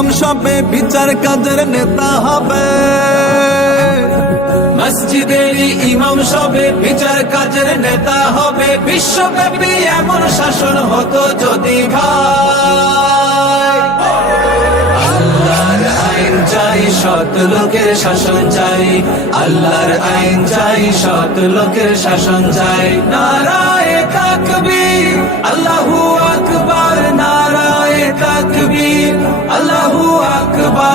ইমাম সবে বিচার কাজের নেতা হবে। ইমাম সবে বিচার কাজের নেতা হবে। বিশ্বব্যাপী এমন শাসন হতো যদি আল্লাহর আইন চাই, সৎ লোকের শাসন চাই। আল্লাহর আইন চাই, সৎ লোকের শাসন চাই। নারায় তাকবীর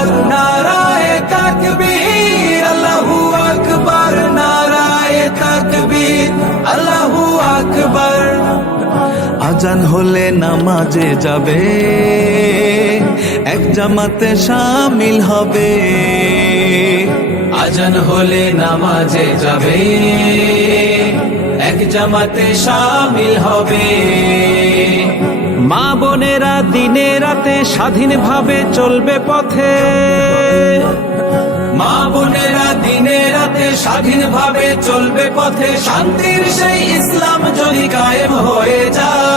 আকবার নারায় তাকবীর আল্লাহু আকবার নারায় তাকবীর আল্লাহু আকবার আজান হলে নামাজে যাবে এক জামাতে শামিল হবে। আজান হলে নামাজে যাবে এক জামাতে শামিল হবে। বোনেরা দিনে রাতে স্বাধীনভাবে চলবে পথে। মা বোনেরা দিনে রাতে স্বাধীনভাবে চলবে পথে। শান্তির সেই ইসলাম যদি কায়েম হয়ে যায়